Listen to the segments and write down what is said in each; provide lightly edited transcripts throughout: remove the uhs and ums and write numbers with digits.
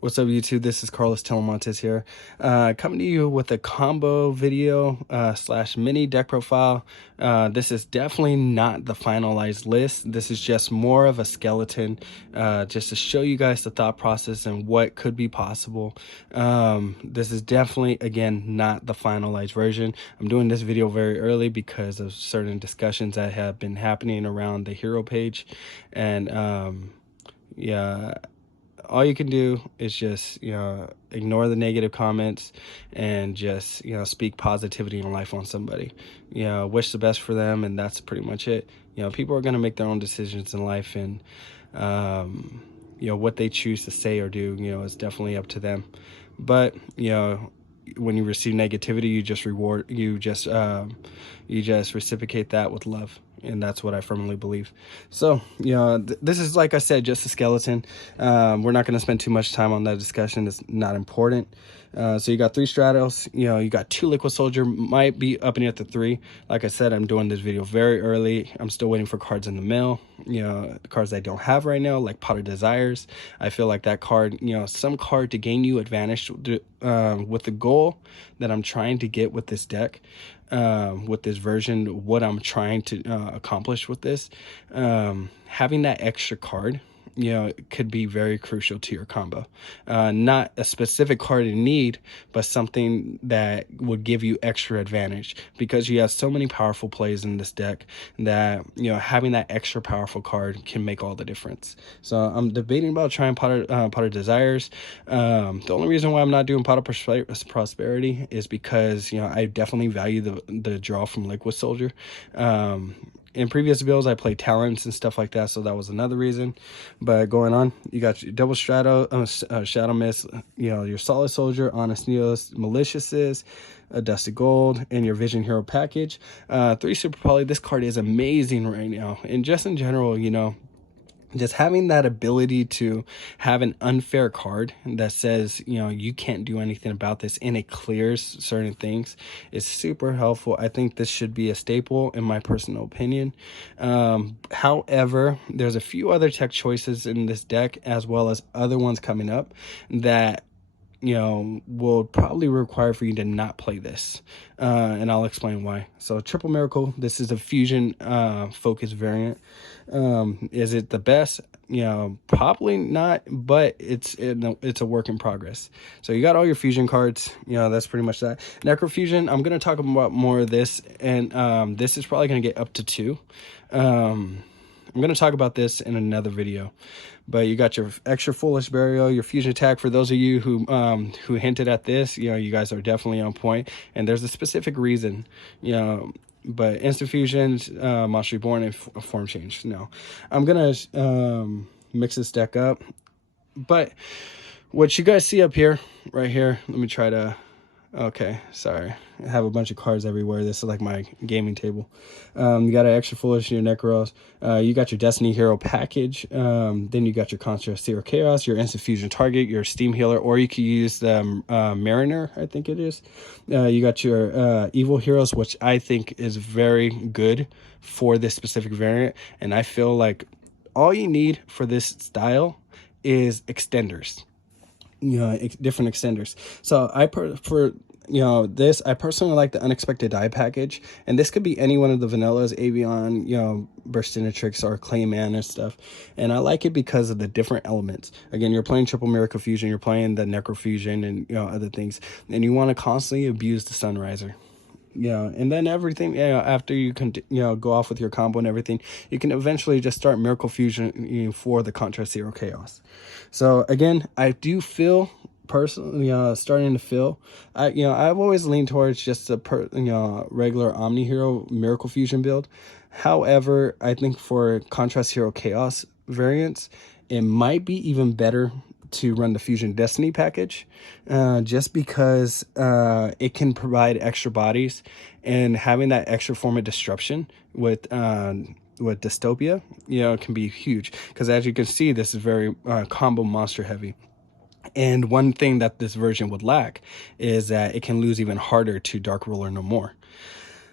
What's up, YouTube? This is Carlos Talamantes here, coming to you with a combo video slash mini deck profile. This is definitely not the finalized list. This is just more of a skeleton, just to show you guys the thought process and what could be possible. This is definitely, again, not the finalized version. I'm doing this video very early because of certain discussions that have been happening around the hero page, and yeah, all you can do is just ignore the negative comments and just speak positivity in life on somebody. Wish the best for them, and that's pretty much it. People are going to make their own decisions in life, and what they choose to say or do is definitely up to them. But when you receive negativity, you just reciprocate that with love, and that's what I firmly believe. So this is, like I said, just a skeleton. We're not going to spend too much time on that discussion. It's not important. So you got 3 Stratos, you got 2 Liquid Soldier, might be up and at the 3. Like I said, I'm doing this video very early. I'm still waiting for cards in the mail, the cards I don't have right now, like Pot of Desires. I feel like that card, some card to gain you advantage with the goal that I'm trying to get with this deck, with this version, what I'm trying to accomplish with this. Having that extra card could be very crucial to your combo. Not a specific card in need, but something that would give you extra advantage, because you have so many powerful plays in this deck that having that extra powerful card can make all the difference. So I'm debating about trying Pot of Desires. The only reason why I'm not doing Pot of Prosperity is because I definitely value the draw from Liquid Soldier. In previous builds, I played Talents and stuff like that, so that was another reason. But going on, you got your double Shadow Mist, your Solid Soldier, Honest Neos, Maliciousness, Dusty Gold, and your Vision Hero package. 3 Super Poly. This card is amazing right now, and just in general, just having that ability to have an unfair card that says you can't do anything about this, and it clears certain things, is super helpful. I think this should be a staple in my personal opinion. However, there's a few other tech choices in this deck, as well as other ones coming up, that will probably require for you to not play this, and I'll explain why. So Triple Miracle, this is a fusion focus variant. Is it the best? Probably not, but it's a work in progress. So you got all your fusion cards. That's pretty much that. Necrofusion, I'm going to talk about more of this, and this is probably going to get up to 2. I'm going to talk about this in another video. But you got your extra Foolish Burial, your fusion attack. For those of you who hinted at this, you guys are definitely on point, and there's a specific reason. But instant fusions, Monster Reborn, and form change. No, I'm gonna mix this deck up. But what you guys see up here, right here, let me try to. Okay, sorry. I have a bunch of cards everywhere. This is like my gaming table. You got an extra Foolish in your Necros. You got your Destiny Hero package. Then you got your Contrast Zero Chaos, your Instant Fusion Target, your Steam Healer, or you could use the Mariner, I think it is. You got your Evil Heroes, which I think is very good for this specific variant. And I feel like all you need for this style is extenders. Different extenders. So I personally like the Unexpected Die package, and this could be any one of the vanillas, Avion, Burstinatrix, or Clayman and stuff. And I like it because of the different elements. Again, you're playing Triple Miracle Fusion, you're playing the Necrofusion, and other things, and you want to constantly abuse the Sunriser. And then everything, after you can go off with your combo and everything, you can eventually just start Miracle Fusion for the Contrast Zero Chaos. So again, I do feel personally, starting to feel, I've always leaned towards just a regular Omni Hero Miracle Fusion build. However, I think for Contrast Hero Chaos variants, it might be even better to run the Fusion Destiny package, just because it can provide extra bodies, and having that extra form of disruption with Dystopia, can be huge, because as you can see, this is very combo monster heavy. And one thing that this version would lack is that it can lose even harder to Dark Ruler No More.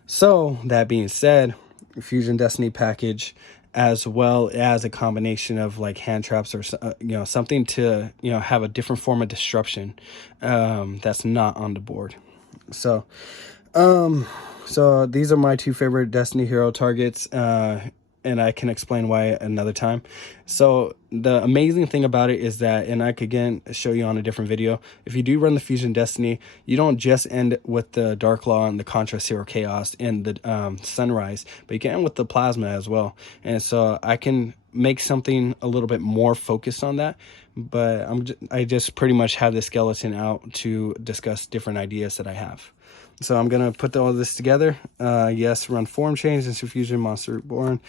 So that being said, Fusion Destiny package, as well as a combination of like hand traps or something to have a different form of disruption that's not on the board. So so these are my two favorite Destiny hero targets, and I can explain why another time. So the amazing thing about it is that, and I could again show you on a different video, if you do run the Fusion Destiny, you don't just end with the Dark Law and the Contrast Hero Chaos and the Sunrise, but you can end with the Plasma as well. And so I can make something a little bit more focused on that, but I just pretty much have the skeleton out to discuss different ideas that I have. So I'm going to put all this together. Yes, run form change, Instant Fusion, Monster Reborn.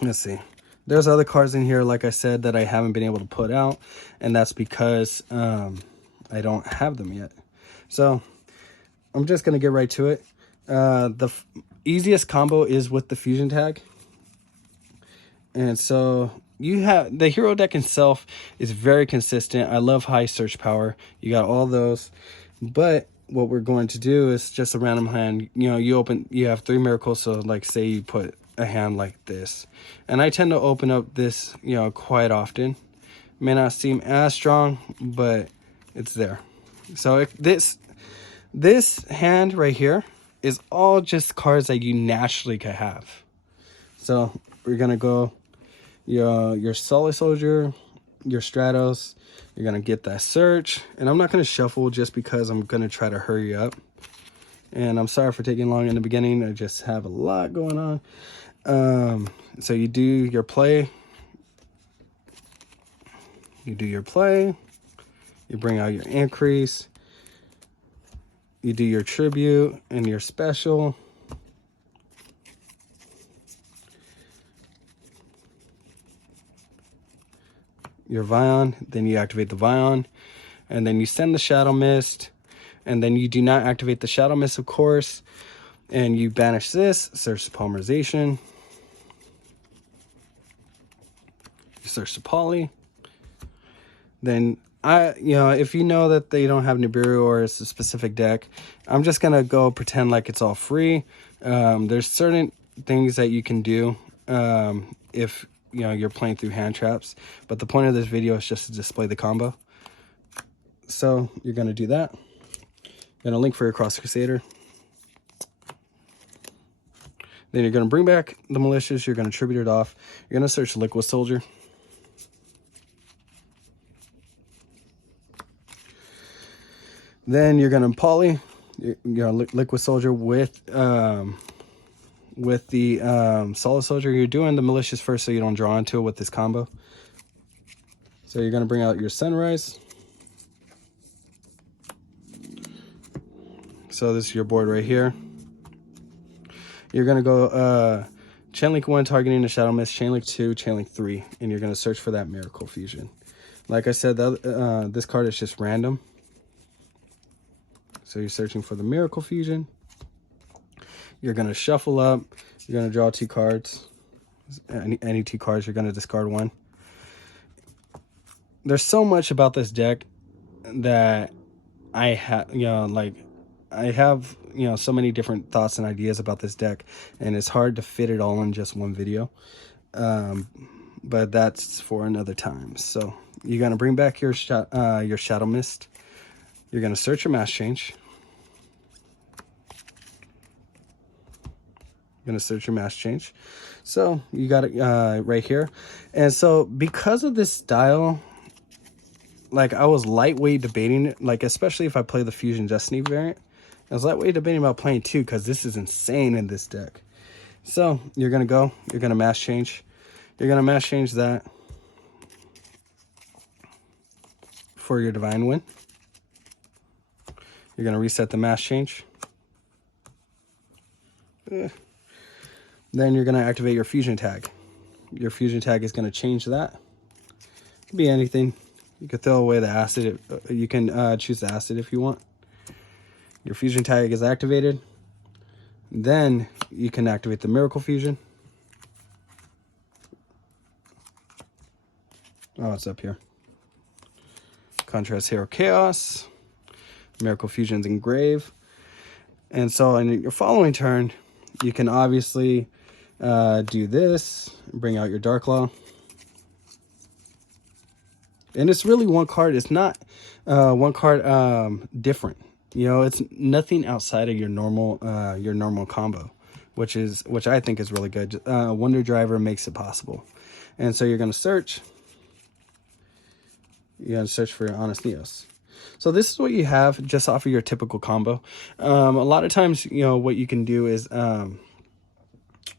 Let's see. There's other cards in here, like I said, that I haven't been able to put out, and that's because I don't have them yet. So I'm just going to get right to it. The easiest combo is with the Fusion tag. And so you have the hero deck itself is very consistent. I love high search power. You got all those. But what we're going to do is just a random hand. You have 3 miracles. So like say you put a hand like this, and I tend to open up this, quite often. May not seem as strong, but it's there. So if this hand right here is all just cards that you naturally could have. So we're going to go your Solid Soldier, your Stratos. You're going to get that search, and I'm not going to shuffle just because I'm going to try to hurry up. And I'm sorry for taking long in the beginning. I just have a lot going on. So you do your play. You bring out your increase. You do your tribute and your special. Your Vion, then you activate the Vion, and then you send the Shadow Mist, and then you do not activate the Shadow Mist, of course, and you banish this, search the Polymerization, you search the Poly. Then if you know that they don't have Nibiru or it's a specific deck, I'm just gonna go pretend like it's all free. There's certain things that you can do if you're playing through hand traps, but the point of this video is just to display the combo. So you're going to do that. You're going to link for your Cross Crusader. Then you're going to bring back the Malicious. You're going to tribute it off. You're going to search Liquid Soldier. Then you're going to poly Liquid Soldier with the Solid Soldier. You're doing the Malicious first so you don't draw into it with this combo. So you're going to bring out your Sunrise. So this is your board right here. You're going to go Chainlink 1 targeting the Shadow Mist, Chainlink 2, Chainlink 3, and you're going to search for that Miracle Fusion. Like I said, this card is just random. So you're searching for the Miracle Fusion. You're going to shuffle up. You're going to draw 2 cards. Any 2 cards, you're going to discard 1. There's so much about this deck that I have, I have, so many different thoughts and ideas about this deck, and it's hard to fit it all in just one video. But that's for another time. So you're going to bring back your Shadow Mist. You're going to search your Mass Change. Going to search your Mass Change. So you got it right here. And so because of this style, like I was lightweight debating it, like especially if I play the Fusion Destiny variant, I was lightweight debating about playing 2 because this is insane in this deck. So you're going to Mass Change. You're going to Mass Change that for your Divine Wind. You're going to reset the Mass Change. Then you're going to activate your Fusion tag. Your Fusion tag is going to change that. It could be anything. You could throw away the acid. You can choose the acid if you want. Your Fusion tag is activated. Then you can activate the Miracle Fusion. Oh, it's up here. Contrast Hero Chaos. Miracle Fusion's Engrave. And so in your following turn, you can obviously Do this, bring out your Dark Law. And it's really one card. It's not one card different. You know, it's nothing outside of your normal combo, which I think is really good. Wonder Driver makes it possible. And so you're gonna search. You're gonna search for Honest Neos. So this is what you have just off of your typical combo. A lot of times, you know, what you can do is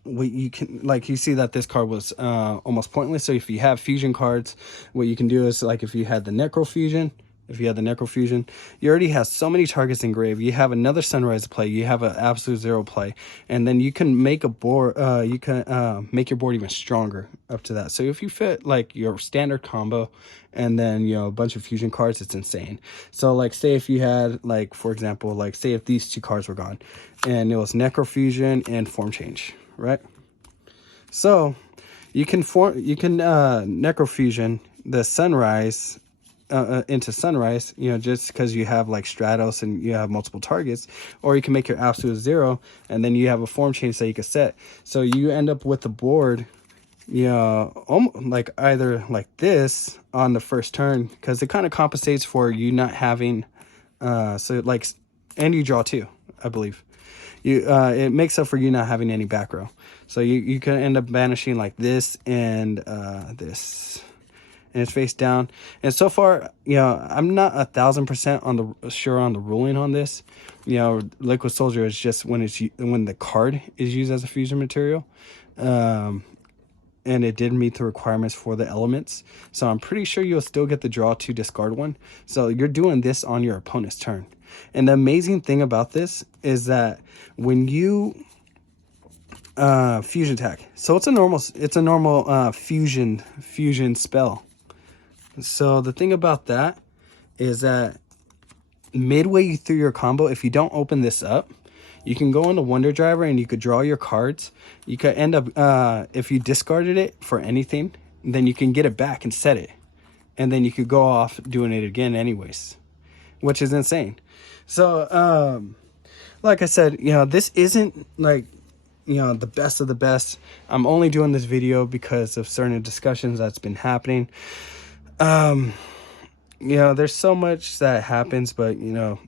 what you can, like, you see that this card was almost pointless. So if you have fusion cards, what you can do is, like, if you had the Necro Fusion, you already have so many targets in grave. You have another Sunrise play, you have an Absolute Zero play, and then you can make a board, you can make your board even stronger up to that. So if you fit like your standard combo and then, you know, a bunch of fusion cards, it's insane. So like, say if you had, like, for example, like, say if these two cards were gone and it was Necro Fusion and Form Change, right? So you can Necrofusion the Sunrise into Sunrise, you know, just because you have like Stratos and you have multiple targets, or you can make your Absolute Zero and then you have a Form Change that you can set. So you end up with the board, you know, like either like this on the first turn, because it kind of compensates for you not having, so like, and you draw two, I believe. It makes up for you not having any back row. So you can end up banishing like this and this, and it's face down. And so far, you know, I'm not 1,000% on the sure on the ruling on this. You know, Liquid Soldier is just when the card is used as a fusion material, and it did meet the requirements for the elements. So I'm pretty sure you'll still get the draw to discard one. So you're doing this on your opponent's turn. And the amazing thing about this is that when you fusion attack, so it's a normal fusion spell. So the thing about that is that midway through your combo, if you don't open this up, you can go into Wonder Driver and you could draw your cards. You could end up, if you discarded it for anything, then you can get it back and set it. And then you could go off doing it again anyways, which is insane. So, like I said, you know, this isn't like, you know, the best of the best. I'm only doing this video because of certain discussions that's been happening. You know, there's so much that happens, but, you know,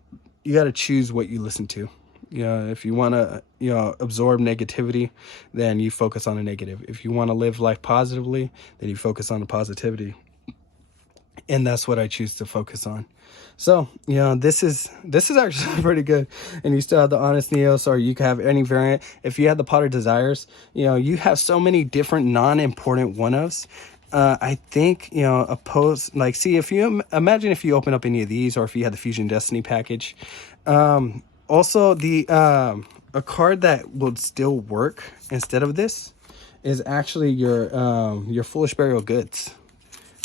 you got to choose what you listen to. You know, if you want to, you know, absorb negativity, then you focus on the negative. If you want to live life positively, then you focus on the positivity. And that's what I choose to focus on. So, you know, this is actually pretty good. And you still have the Honest Neos, or you can have any variant. If you had the Pot of Desires, you know, you have so many different non-important one-ofs. I think, you know, like, see, if you imagine if you open up any of these, or if you had the Fusion Destiny package, also the a card that would still work instead of this is actually your Foolish Burial Goods.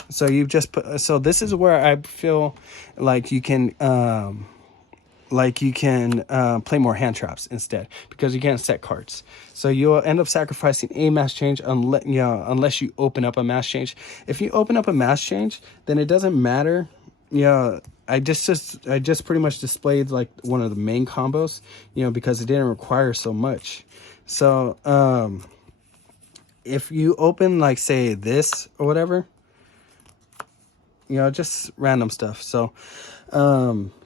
So you've just put, so this is where I feel like you can play more hand traps instead, because you can't set cards. So you'll end up sacrificing a mass change unless you open up a mass change. If you open up a mass change, then it doesn't matter. You know, I just pretty much displayed like one of the main combos, you know, because it didn't require so much. So if you open, like, say this or whatever, you know, just random stuff. So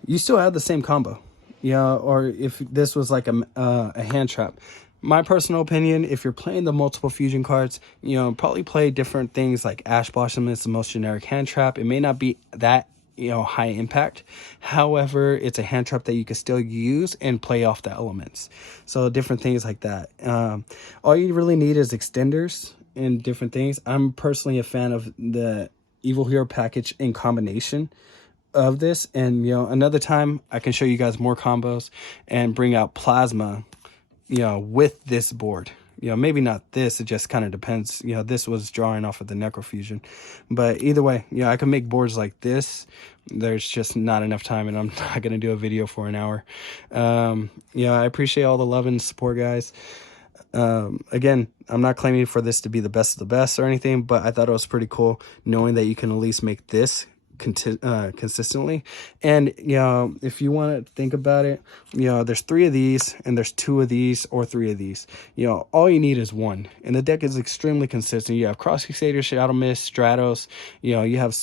you still have the same combo, you know, or if this was like a hand trap. My personal opinion, if you're playing the multiple fusion cards, you know, probably play different things like Ash Blossom is the most generic hand trap. It may not be that, you know, high impact. However, it's a hand trap that you can still use and play off the elements. So different things like that. All you really need is extenders and different things. I'm personally a fan of the Evil Hero package in combination of this, and, you know, another time I can show you guys more combos and bring out Plasma, you know, with this board. You know, maybe not this, it just kind of depends. You know, this was drawing off of the Necrofusion, but either way, you know, I can make boards like this. There's just not enough time, and I'm not going to do a video for an hour. You know, I appreciate all the love and support, guys. Again, I'm not claiming for this to be the best of the best or anything, but I thought it was pretty cool knowing that you can at least make this consistently. And if you want to think about it, there's 3 of these and there's 2 of these or 3 of these. All you need is one, and the deck is extremely consistent. You have Cross Crusader, Shadow Mist, Stratos. You have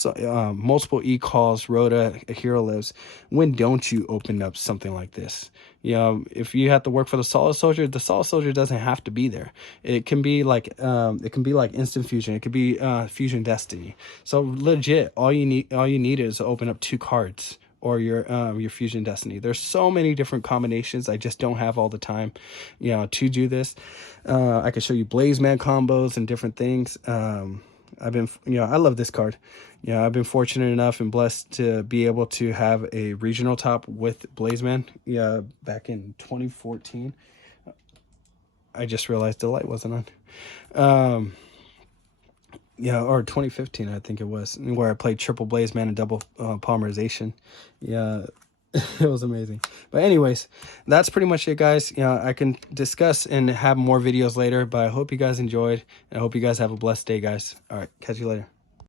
multiple E-calls, Rhoda, Hero Lives. When don't you open up something like this? If you have to work for the Solid Soldier doesn't have to be there. It can be like instant fusion. It could be fusion destiny. So legit, all you need is to open up 2 cards or your fusion destiny. There's so many different combinations. I just don't have all the time to do this. I can show you Blaze Man combos and different things. I love this card. I've been fortunate enough and blessed to be able to have a regional top with Blazeman. Back in 2014. I just realized the light wasn't on. Or 2015, I think it was, where I played triple Blazeman and double polymerization. It was amazing. But anyways, that's pretty much it, guys. I can discuss and have more videos later, but I hope you guys enjoyed, and I hope you guys have a blessed day, guys. All right, catch you later.